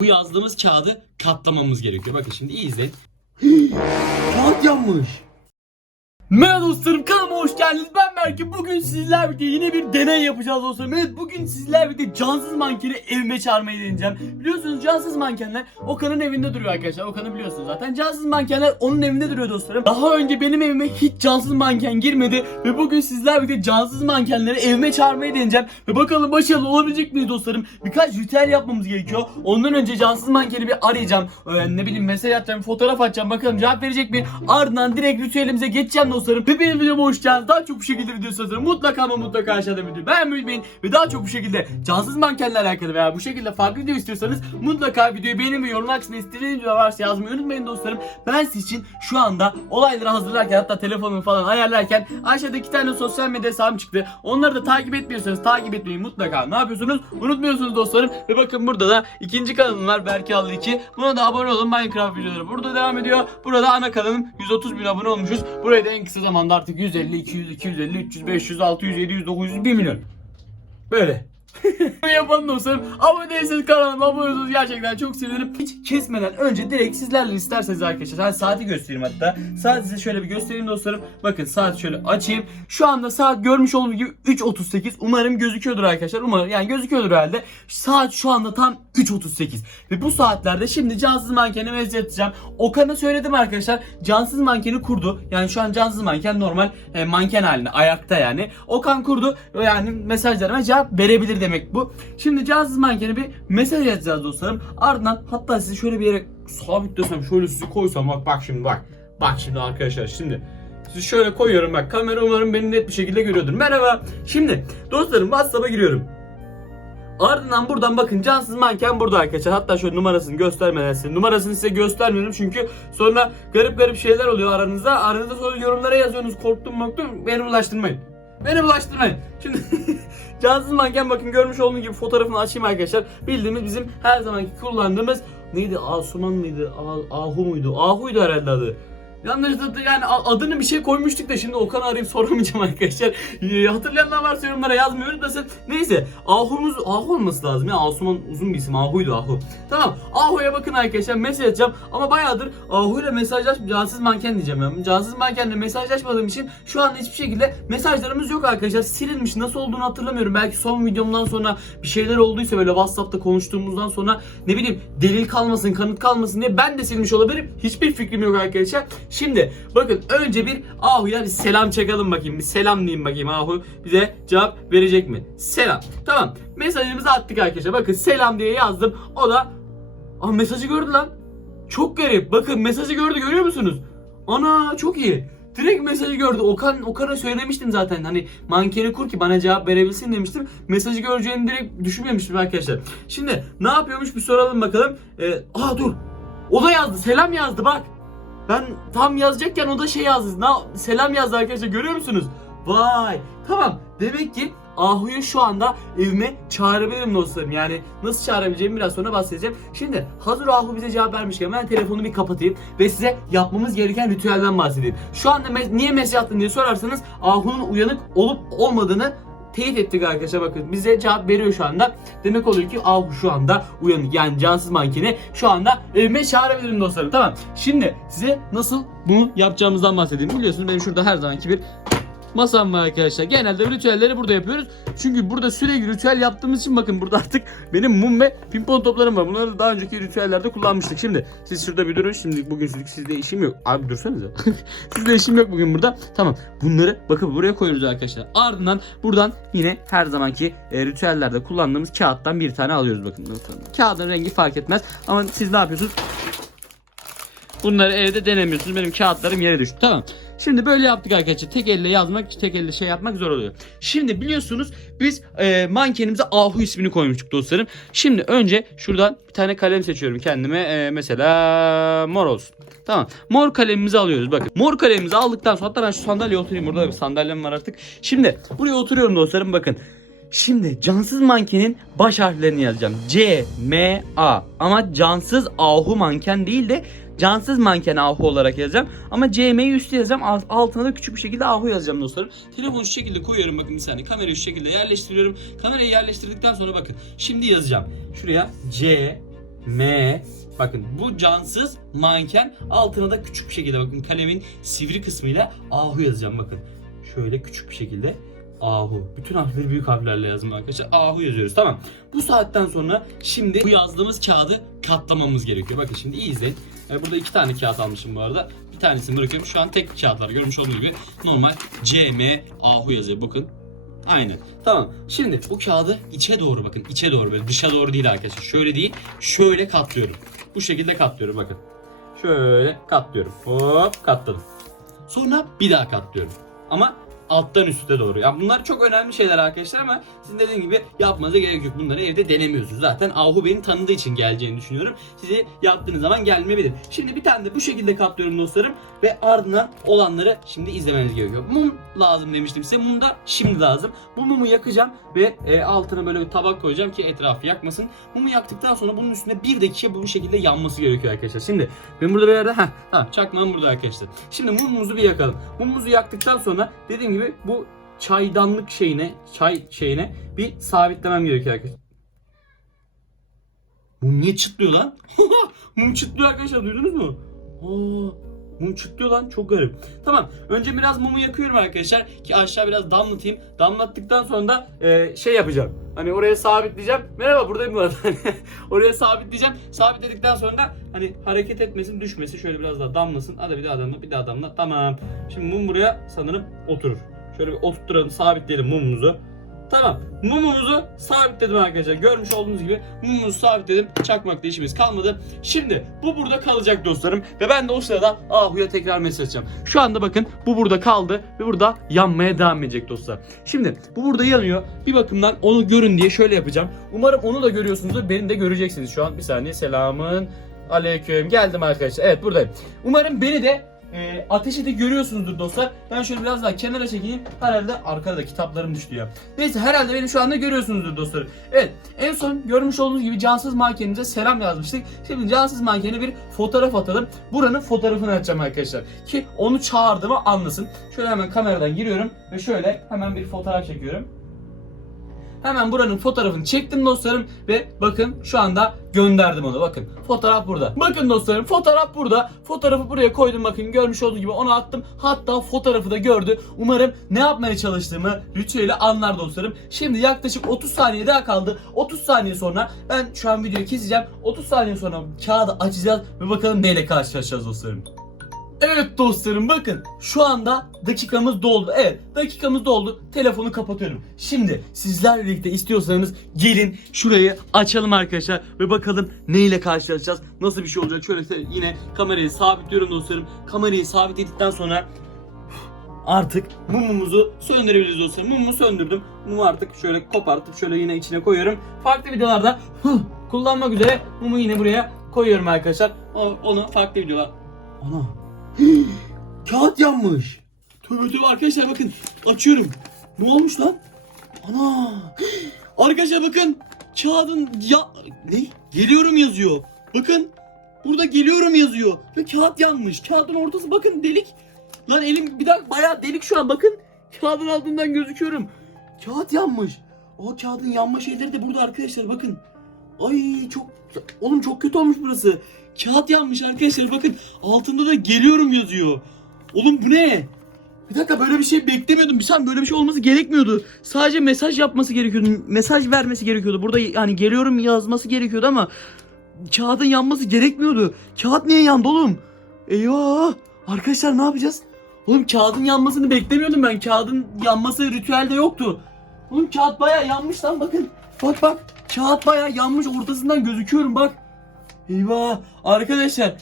Bu yazdığımız kağıdı katlamamız gerekiyor. Bakın şimdi iyi izleyin. Kağıt yanmış. Merhaba dostlarım kanalıma hoş geldiniz. Ben Berke. Bugün sizler birlikte yine bir deney yapacağız dostlarım. Evet bugün sizler birlikte cansız mankeni evime çağırmayı deneyeceğim. Biliyorsunuz cansız mankenler Okan'ın evinde duruyor arkadaşlar. Okan'ı biliyorsunuz zaten. Cansız mankenler onun evinde duruyor dostlarım. Daha önce benim evime hiç cansız manken girmedi. Ve bugün sizler birlikte cansız mankenleri evime çağırmayı deneyeceğim. Ve bakalım başarılı olabilecek miyiz dostlarım? Birkaç ritüel yapmamız gerekiyor. Ondan önce cansız mankeni bir arayacağım. Ee, ne bileyim mesaj atacağım, fotoğraf atacağım. Bakalım cevap verecek mi? Ardından direkt ritüelimize geçeceğim dostlarım. Ve benim videoma hoş geldiniz. Daha çok bu şekilde video istiyorsanız mutlaka ama mutlaka aşağıda videoyu beğenmeyi unutmayın. Ve daha çok bu şekilde cansız mankenle alakalı veya bu şekilde farklı video istiyorsanız mutlaka videoyu beğenin ve yorum aksine istediğiniz video varsa yazmayı unutmayın dostlarım. Ben siz için şu anda olayları hazırlarken hatta telefonumu falan ayarlarken aşağıda iki tane sosyal medya hesabım çıktı. Onları da takip etmiyorsanız takip etmeyi mutlaka ne yapıyorsunuz? Unutmuyorsunuz dostlarım. Ve bakın burada da ikinci kanalım var Berke Allı 2. Buna da abone olun Minecraft videoları burada devam ediyor. Burada ana kanalım 130 bin abone olmuşuz. Buraya da en kısa zamanda artık 150, 200, 250, 300, 500, 600, 700, 900, 1 milyon. Böyle. Yapalım dostlarım. Abone değilseniz kanalıma abone olursanız gerçekten çok sevinirim. Hiç kesmeden önce direkt sizlerle isterseniz arkadaşlar. Ben saati göstereyim hatta. Saat size şöyle bir göstereyim dostlarım. Bakın saat şöyle açayım. Şu anda saat görmüş olduğunuz gibi 3.38. Umarım gözüküyordur arkadaşlar. Umarım yani gözüküyordur herhalde. Saat şu anda tam 3.38. Ve bu saatlerde şimdi cansız mankeni mesaj atacağım. Okan'a söyledim arkadaşlar. Cansız mankeni kurdu. Yani şu an cansız manken normal e, manken halinde. Ayakta yani. Okan kurdu. Yani mesajlarıma cevap verebilir demek bu. Şimdi cansız mankeni bir mesaj yazacağız dostlarım. Ardından hatta sizi şöyle bir yere sabitlesem şöyle sizi koysam bak bak şimdi bak. Bak şimdi arkadaşlar şimdi sizi şöyle koyuyorum bak kamera umarım beni net bir şekilde görüyordur. Merhaba. Şimdi dostlarım WhatsApp'a giriyorum. Ardından buradan bakın cansız manken burada arkadaşlar. Hatta şöyle numarasını göstermeden size. Numarasını size göstermiyorum çünkü sonra garip garip şeyler oluyor aranızda. Aranızda sonra yorumlara yazıyorsunuz korktum korktum. Beni bulaştırmayın. Beni bulaştırmayın. Şimdi cansız manken bakın görmüş olduğunuz gibi fotoğrafını açayım arkadaşlar. Bildiğimiz bizim her zamanki kullandığımız neydi? Asuman mıydı? Ah- Ahu muydu? Ahu'ydu herhalde adı. Yanlışlıkla yani a- adını bir şey koymuştuk da şimdi Okan'ı arayıp soramayacağım arkadaşlar. Ee, hatırlayanlar varsa yorumlara yazmayı unutmasın. Neyse Ahu'muz Ahu olması lazım ya. Asuman uzun bir isim. Ahu'ydu Ahu. Tamam. Ahu'ya bakın arkadaşlar mesaj atacağım. Ama bayağıdır Ahu'yla mesajlaş cansız manken diyeceğim ya. Cansız mankenle mesajlaşmadığım için şu an hiçbir şekilde mesajlarımız yok arkadaşlar. Silinmiş. Nasıl olduğunu hatırlamıyorum. Belki son videomdan sonra bir şeyler olduysa böyle WhatsApp'ta konuştuğumuzdan sonra ne bileyim delil kalmasın, kanıt kalmasın diye ben de silmiş olabilirim. Hiçbir fikrim yok arkadaşlar. Şimdi bakın önce bir Ahu'ya bir selam çakalım bakayım. Bir selam diyeyim bakayım Ahu bize cevap verecek mi? Selam. Tamam. Mesajımızı attık arkadaşlar. Bakın selam diye yazdım. O da Aa mesajı gördü lan. Çok garip. Bakın mesajı gördü görüyor musunuz? Ana çok iyi. Direkt mesajı gördü. Okan Okan'a söylemiştim zaten. Hani mankeni kur ki bana cevap verebilsin demiştim. Mesajı göreceğini direkt düşünmemiştim arkadaşlar. Şimdi ne yapıyormuş bir soralım bakalım. Ee, aa dur. O da yazdı. Selam yazdı bak. Ben tam yazacakken o da şey yazdı. Na, selam yazdı arkadaşlar görüyor musunuz? Vay. Tamam. Demek ki Ahu'yu şu anda evime çağırabilirim dostlarım. Yani nasıl çağırabileceğimi biraz sonra bahsedeceğim. Şimdi hazır Ahu bize cevap vermişken ben telefonu bir kapatayım ve size yapmamız gereken ritüelden bahsedeyim. Şu anda me- niye mesaj attın diye sorarsanız Ahu'nun uyanık olup olmadığını teyit ettik arkadaşlar bakın bize cevap veriyor şu anda. Demek oluyor ki Ahu şu anda uyanık yani cansız mankeni şu anda evime çağırabilirim dostlarım tamam. Şimdi size nasıl bunu yapacağımızdan bahsedeyim. Biliyorsunuz benim şurada her zamanki bir masam var arkadaşlar. Genelde ritüelleri burada yapıyoruz. Çünkü burada sürekli ritüel yaptığımız için bakın burada artık benim mum ve pimpon toplarım var. Bunları da daha önceki ritüellerde kullanmıştık. Şimdi siz şurada bir durun. Şimdi bugün sizde işim yok. Abi dursanıza. sizde işim yok bugün burada. Tamam. Bunları bakın buraya koyuyoruz arkadaşlar. Ardından buradan yine her zamanki e, ritüellerde kullandığımız kağıttan bir tane alıyoruz bakın. Kağıdın rengi fark etmez. Ama siz ne yapıyorsunuz? Bunları evde denemiyorsunuz. Benim kağıtlarım yere düştü. Tamam. Şimdi böyle yaptık arkadaşlar. Tek elle yazmak, tek elle şey yapmak zor oluyor. Şimdi biliyorsunuz biz e, mankenimize Ahu ismini koymuştuk dostlarım. Şimdi önce şuradan bir tane kalem seçiyorum kendime. E, mesela mor olsun. Tamam. Mor kalemimizi alıyoruz. Bakın. Mor kalemimizi aldıktan sonra hatta ben şu sandalyeye oturayım. Burada bir sandalyem var artık. Şimdi buraya oturuyorum dostlarım bakın. Şimdi cansız mankenin baş harflerini yazacağım. C, M, A. Ama cansız ahu manken değil de cansız manken ahu olarak yazacağım. Ama CM'yi üstü yazacağım. Alt- Altına da küçük bir şekilde ahu yazacağım dostlarım. Telefonu şu şekilde koyuyorum bakın bir saniye. Kamerayı şu şekilde yerleştiriyorum. Kamerayı yerleştirdikten sonra bakın. Şimdi yazacağım. Şuraya C, M Bakın bu cansız manken altına da küçük bir şekilde bakın kalemin sivri kısmıyla Ahu yazacağım bakın. Şöyle küçük bir şekilde Ahu. Bütün harfleri büyük harflerle yazdım arkadaşlar. Ahu yazıyoruz tamam. Bu saatten sonra şimdi bu yazdığımız kağıdı katlamamız gerekiyor. Bakın şimdi iyi izleyin. Ee, Burada iki tane kağıt almışım bu arada. Bir tanesini bırakıyorum. Şu an tek kağıt var. Görmüş olduğunuz gibi normal CM Ahu yazıyor. Bakın. Aynen. Tamam. Şimdi bu kağıdı içe doğru bakın. içe doğru böyle dışa doğru değil arkadaşlar. Şöyle değil. Şöyle katlıyorum. Bu şekilde katlıyorum bakın. Şöyle katlıyorum. Hop katladım. Sonra bir daha katlıyorum. Ama alttan üste doğru. Yani bunlar çok önemli şeyler arkadaşlar ama sizin dediğim gibi yapmanıza gerek yok. Bunları evde denemiyorsunuz. Zaten Ahu beni tanıdığı için geleceğini düşünüyorum. Sizi yaptığınız zaman gelmeyebilir. Şimdi bir tane de bu şekilde katlıyorum dostlarım. Ve ardından olanları şimdi izlemeniz gerekiyor. Mum lazım demiştim size. Mum da şimdi lazım. Bu mumu yakacağım ve e, altına böyle bir tabak koyacağım ki etrafı yakmasın. Mumu yaktıktan sonra bunun üstüne bir dakika bu şekilde yanması gerekiyor arkadaşlar. Şimdi ben burada bir yerde heh, tamam çakmağım burada arkadaşlar. Şimdi mumumuzu bir yakalım. Mumumuzu yaktıktan sonra dediğim gibi bu çaydanlık şeyine, çay şeyine bir sabitlemem gerekiyor arkadaşlar. Mum niye çıtlıyor lan? mum çıtlıyor arkadaşlar duydunuz mu? Aa, mum çıtlıyor lan çok garip. Tamam önce biraz mumu yakıyorum arkadaşlar ki aşağı biraz damlatayım. Damlattıktan sonra da e, şey yapacağım. Hani oraya sabitleyeceğim. Merhaba buradayım bu arada. oraya sabitleyeceğim. Sabitledikten sonra da hani hareket etmesin düşmesin. Şöyle biraz daha damlasın. Hadi bir daha damla bir daha damla. Tamam. Şimdi mum buraya sanırım oturur. Şöyle bir oturtturalım sabitleyelim mumumuzu. Tamam. Mumumuzu sabitledim arkadaşlar. Görmüş olduğunuz gibi mumumuzu sabitledim. Çakmakta işimiz kalmadı. Şimdi bu burada kalacak dostlarım. Ve ben de o sırada Ahu'ya tekrar mesaj atacağım. Şu anda bakın bu burada kaldı ve burada yanmaya devam edecek dostlar. Şimdi bu burada yanıyor. Bir bakımdan onu görün diye şöyle yapacağım. Umarım onu da görüyorsunuzdur. Beni de göreceksiniz şu an. Bir saniye. Selamın aleyküm. Geldim arkadaşlar. Evet buradayım. Umarım beni de e, ateşi de görüyorsunuzdur dostlar. Ben şöyle biraz daha kenara çekeyim. Herhalde arkada da kitaplarım düştü ya. Neyse herhalde beni şu anda görüyorsunuzdur dostlar. Evet en son görmüş olduğunuz gibi cansız mankenimize selam yazmıştık. Şimdi cansız mankene bir fotoğraf atalım. Buranın fotoğrafını atacağım arkadaşlar. Ki onu çağırdığımı anlasın. Şöyle hemen kameradan giriyorum ve şöyle hemen bir fotoğraf çekiyorum. Hemen buranın fotoğrafını çektim dostlarım ve bakın şu anda gönderdim onu bakın. Fotoğraf burada. Bakın dostlarım fotoğraf burada. Fotoğrafı buraya koydum bakın görmüş olduğunuz gibi onu attım. Hatta fotoğrafı da gördü. Umarım ne yapmaya çalıştığımı ritüeli anlar dostlarım. Şimdi yaklaşık 30 saniye daha kaldı. 30 saniye sonra ben şu an videoyu keseceğim. 30 saniye sonra kağıdı açacağız ve bakalım neyle karşılaşacağız dostlarım. Evet dostlarım bakın şu anda dakikamız doldu. Evet dakikamız doldu. Telefonu kapatıyorum. Şimdi sizlerle birlikte istiyorsanız gelin şurayı açalım arkadaşlar ve bakalım neyle karşılaşacağız. Nasıl bir şey olacak? Şöyle yine kamerayı sabitliyorum dostlarım. Kamerayı sabitledikten sonra artık mumumuzu söndürebiliriz dostlarım. Mumumu söndürdüm. Mumu artık şöyle kopartıp şöyle yine içine koyuyorum. Farklı videolarda kullanmak üzere mumu yine buraya koyuyorum arkadaşlar. Onu farklı videolar Ana. Kağıt yanmış. Tövbe tövbe arkadaşlar bakın açıyorum. Ne olmuş lan? Ana. Arkadaşlar bakın kağıdın ya ne? Geliyorum yazıyor. Bakın burada geliyorum yazıyor ve kağıt yanmış. Kağıdın ortası bakın delik. Lan elim bir dakika bayağı delik şu an bakın. Kağıdın altından gözüküyorum. Kağıt yanmış. O kağıdın yanma şeyleri de burada arkadaşlar bakın. Ay çok oğlum çok kötü olmuş burası. Kağıt yanmış arkadaşlar bakın altında da geliyorum yazıyor. Oğlum bu ne? Bir dakika böyle bir şey beklemiyordum. Bir saniye böyle bir şey olması gerekmiyordu. Sadece mesaj yapması gerekiyordu. Mesaj vermesi gerekiyordu. Burada hani geliyorum yazması gerekiyordu ama kağıdın yanması gerekmiyordu. Kağıt niye yandı oğlum? Eyvah! Arkadaşlar ne yapacağız? Oğlum kağıdın yanmasını beklemiyordum ben. Kağıdın yanması ritüelde yoktu. Oğlum kağıt bayağı yanmış lan bakın. Bak bak. Kağıt bayağı yanmış. Ortasından gözüküyorum bak. Eyvah! Arkadaşlar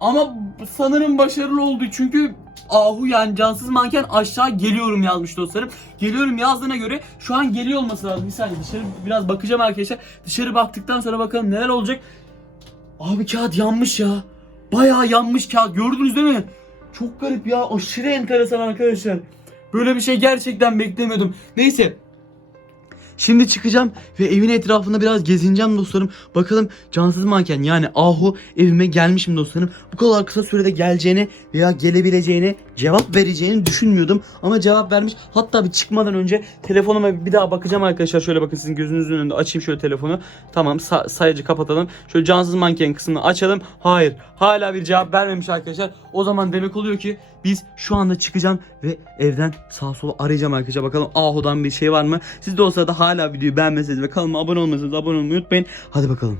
ama sanırım başarılı oldu çünkü Ahu yani cansız manken aşağı geliyorum yazmış dostlarım. Geliyorum yazdığına göre şu an geliyor olması lazım. Bir saniye dışarı biraz bakacağım arkadaşlar. Dışarı baktıktan sonra bakalım neler olacak. Abi kağıt yanmış ya. Bayağı yanmış kağıt gördünüz değil mi? Çok garip ya aşırı enteresan arkadaşlar. Böyle bir şey gerçekten beklemiyordum. Neyse Şimdi çıkacağım ve evin etrafında biraz gezineceğim dostlarım. Bakalım cansız manken yani Ahu evime gelmiş mi dostlarım? Bu kadar kısa sürede geleceğini veya gelebileceğini cevap vereceğini düşünmüyordum. Ama cevap vermiş. Hatta bir çıkmadan önce telefonuma bir daha bakacağım arkadaşlar. Şöyle bakın sizin gözünüzün önünde açayım şöyle telefonu. Tamam sa- sayacı kapatalım. Şöyle cansız manken kısmını açalım. Hayır. Hala bir cevap vermemiş arkadaşlar. O zaman demek oluyor ki biz şu anda çıkacağım ve evden sağa sola arayacağım arkadaşlar. Bakalım Ahu'dan bir şey var mı? Siz de o sırada hala videoyu beğenmeseniz ve kanalıma abone olmasanız abone olmayı unutmayın. Hadi bakalım.